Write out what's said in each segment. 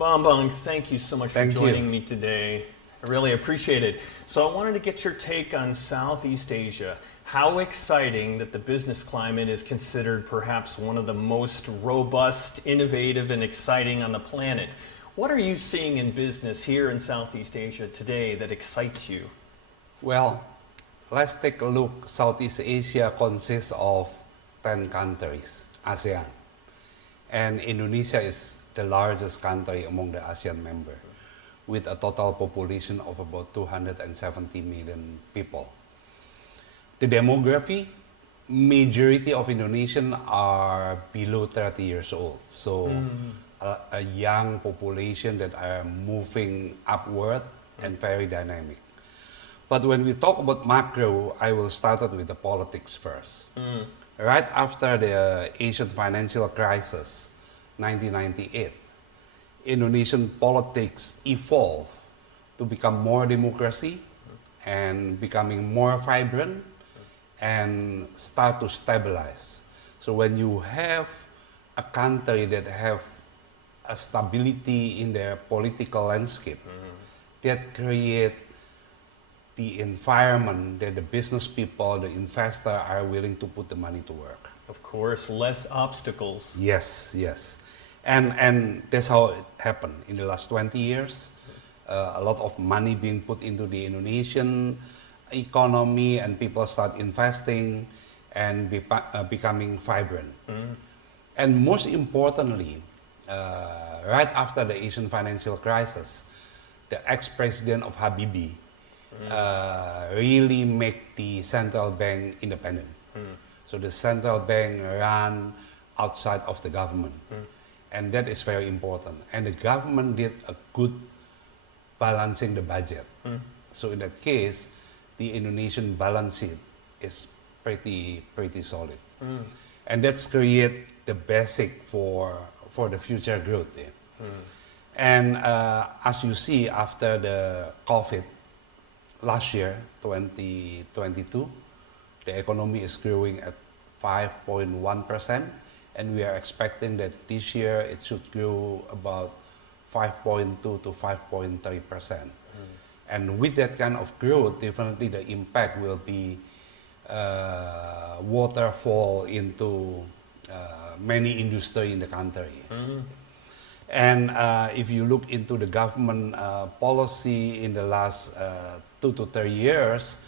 Bambang, thank you so much for Thank joining you. me today. I really appreciate it. So I wanted to get your take on Southeast Asia. How exciting that the business climate is considered perhaps one of the most robust, innovative, and exciting on the planet. What are you seeing in business here in Southeast Asia today that excites you? Well, let's take a look. Southeast Asia consists of 10 countries, ASEAN. And Indonesia is the largest country among the ASEAN members, with a total population of about 270 million people. The demography, majority of Indonesians are below 30 years old. So a young population that are moving upward and very dynamic. But when we talk about macro, I will start with the politics first. Right after the Asian financial crisis, 1998, Indonesian politics evolved to become more democracy and becoming more vibrant and start to stabilize. So when you have a country that have a stability in their political landscape, that create the environment that the business people, the investor are willing to put the money to work. Of course, less obstacles. Yes, yes. And that's how it happened in the last 20 years. A lot of money being put into the Indonesian economy and people start investing and becoming vibrant. And most importantly, right after the Asian financial crisis, the ex-president of Habibie really make the central bank independent. So the central bank ran outside of the government. And that is very important. And the government did a good balancing the budget. So in that case, the Indonesian balance sheet is pretty solid. And that's create the basic for the future growth there. And as you see, after the COVID, last year, 2022, the economy is growing at 5.1%, and we are expecting that this year it should grow about 5.2 to 5.3%. And with that kind of growth, definitely the impact will be waterfall into many industry in the country. And if you look into the government policy in the last 2 to 3 years,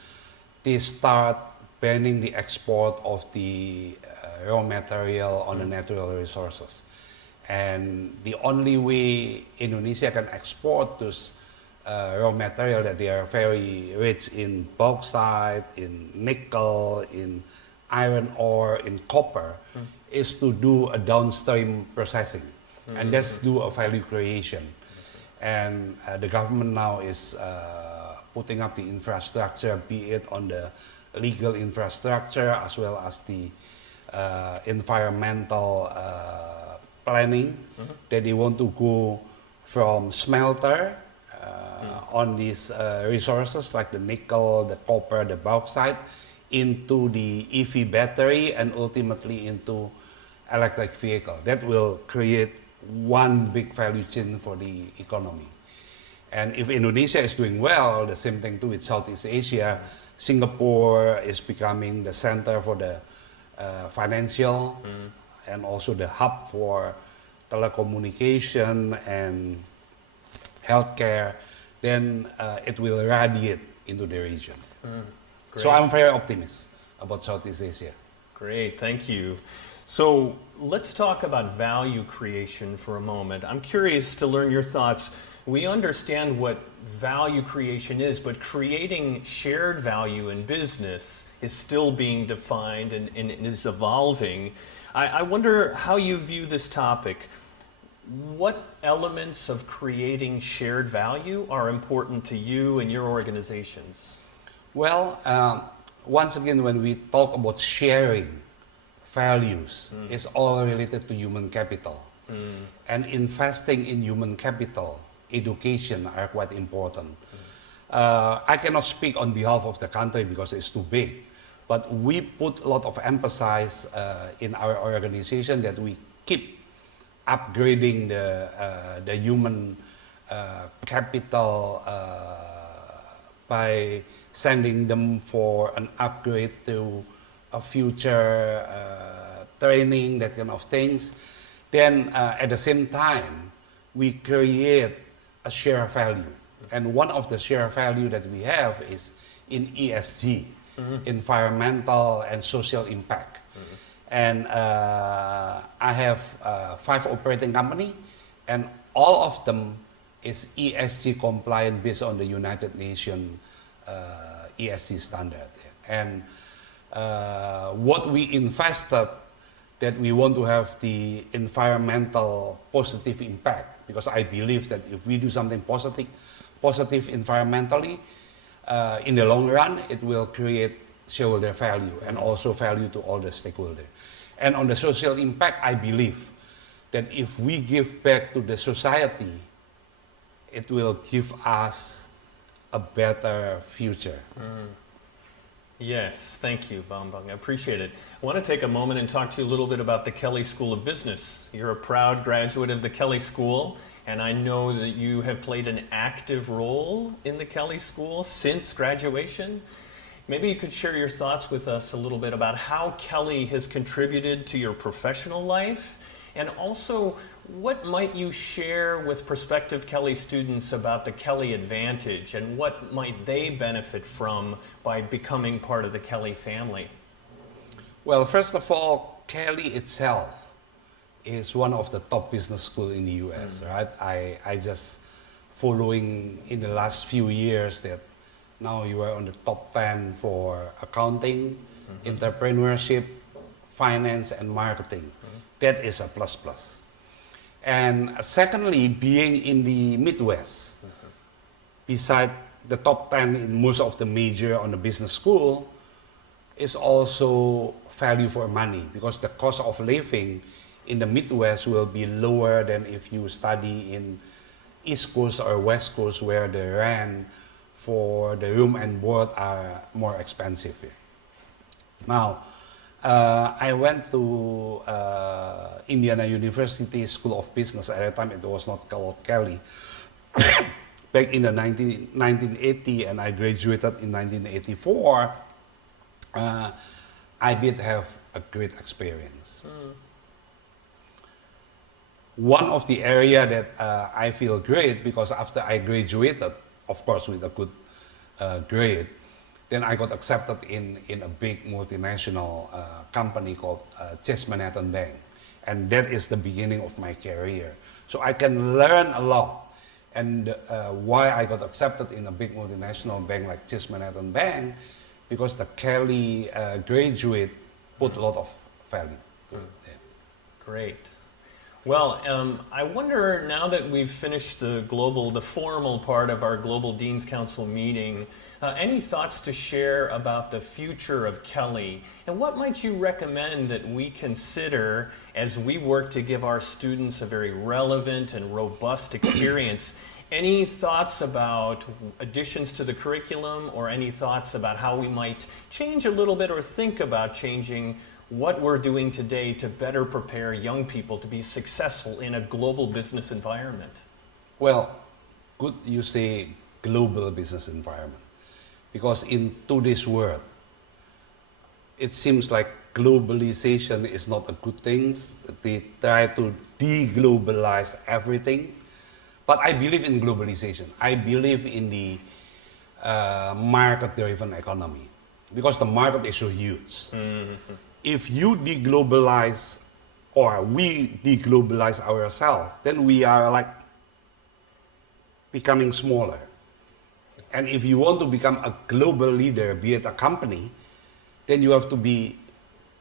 they start banning the export of the raw material on the natural resources. And the only way Indonesia can export those raw material that they are very rich in bauxite, in nickel, in iron ore, in copper, is to do a downstream processing. And that's do a value creation. And the government now is putting up the infrastructure, be it on the legal infrastructure as well as the environmental planning, that they want to go from smelter on these resources like the nickel, the copper, the bauxite, into the EV battery and ultimately into electric vehicle. That will create one big value chain for the economy. And if Indonesia is doing well, the same thing too with Southeast Asia. Singapore is becoming the center for the financial and also the hub for telecommunication and healthcare, then it will radiate into the region. So I'm very optimistic about Southeast Asia. Great, thank you. So let's talk about value creation for a moment. I'm curious to learn your thoughts. We understand what value creation is, but creating shared value in business is still being defined and is evolving. I wonder how you view this topic. What elements of creating shared value are important to you and your organizations? Well, once again, when we talk about sharing values, it's all related to human capital. And investing in human capital, education are quite important. I cannot speak on behalf of the country because it's too big, but we put a lot of emphasis in our organization that we keep upgrading the human capital by sending them for an upgrade to a future training, that kind of things. Then at the same time, we create a share value. And one of the share value that we have is in ESG, environmental and social impact. And I have 5 operating company, and all of them is ESG compliant based on the United Nations ESG standard. And what we invested, that we want to have the environmental positive impact, because I believe that if we do something positive environmentally, in the long run, it will create shareholder value and also value to all the stakeholders. And on the social impact, I believe that if we give back to the society, it will give us a better future. Yes, thank you, Bambang. I appreciate it. I want to take a moment and talk to you a little bit about the Kelley School of Business. You're a proud graduate of the Kelley School, and I know that you have played an active role in the Kelley School since graduation. Maybe you could share your thoughts with us a little bit about how Kelley has contributed to your professional life, and also what might you share with prospective Kelley students about the Kelley advantage, and what might they benefit from by becoming part of the Kelley family? Well, first of all, Kelley itself is one of the top business schools in the US, right? I just following in the last few years that now you are on the top 10 for accounting, entrepreneurship, finance, and marketing. That is a plus. And secondly, being in the Midwest, beside the top 10 in most of the major on the business school, is also value for money, because the cost of living in the Midwest will be lower than if you study in East Coast or West Coast, where the rent for the room and board are more expensive. Now, I went to Indiana University School of Business. At the time, it was not called Kelley. Back in the 1980, and I graduated in 1984. I did have a great experience. One of the area that I feel great, because after I graduated, of course with a good grade, then I got accepted in a big multinational company called Chase Manhattan Bank. And that is the beginning of my career. So I can learn a lot. And why I got accepted in a big multinational bank like Chase Manhattan Bank, because the Kelley graduate put a lot of value. Great. Well, I wonder, now that we've finished the formal part of our Global Dean's Council meeting, any thoughts to share about the future of Kelley? And what might you recommend that we consider as we work to give our students a very relevant and robust experience? Any thoughts about additions to the curriculum, or any thoughts about how we might change a little bit or think about changing what we're doing today to better prepare young people to be successful in a global business environment? Well, good you say global business environment, because in today's world, it seems like globalization is not a good thing. They try to de-globalize everything. But I believe in globalization. I believe in the market-driven economy, because the market is so huge. If you deglobalize, or we deglobalize ourselves, then we are like becoming smaller. And if you want to become a global leader, be it a company, then you have to be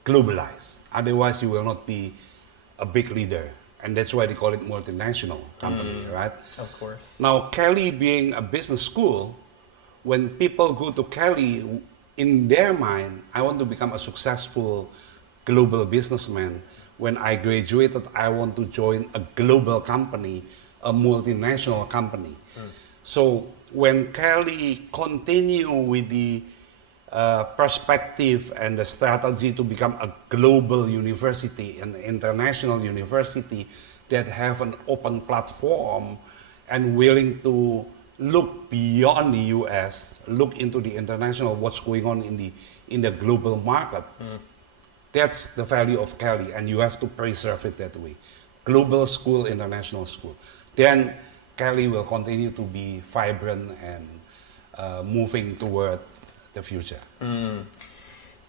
globalized. Otherwise, you will not be a big leader. And that's why they call it multinational company, right? Of course. Now, Kelley being a business school, when people go to Kelley, in their mind, I want to become a successful global businessman. When I graduated, I want to join a global company, a multinational company. So when Kelley continue with the perspective and the strategy to become a global university, an international university, that have an open platform and willing to look beyond the US, look into the international, what's going on in the global market. That's the value of Kelley, and you have to preserve it that way. Global school, international school. Then Kelley will continue to be vibrant and moving toward the future.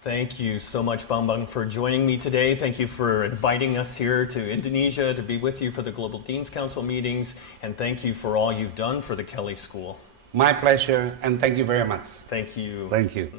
Thank you so much, Bambang, for joining me today. Thank you for inviting us here to Indonesia to be with you for the Global Deans Council meetings. And thank you for all you've done for the Kelley School. My pleasure, and thank you very much. Thank you. Thank you.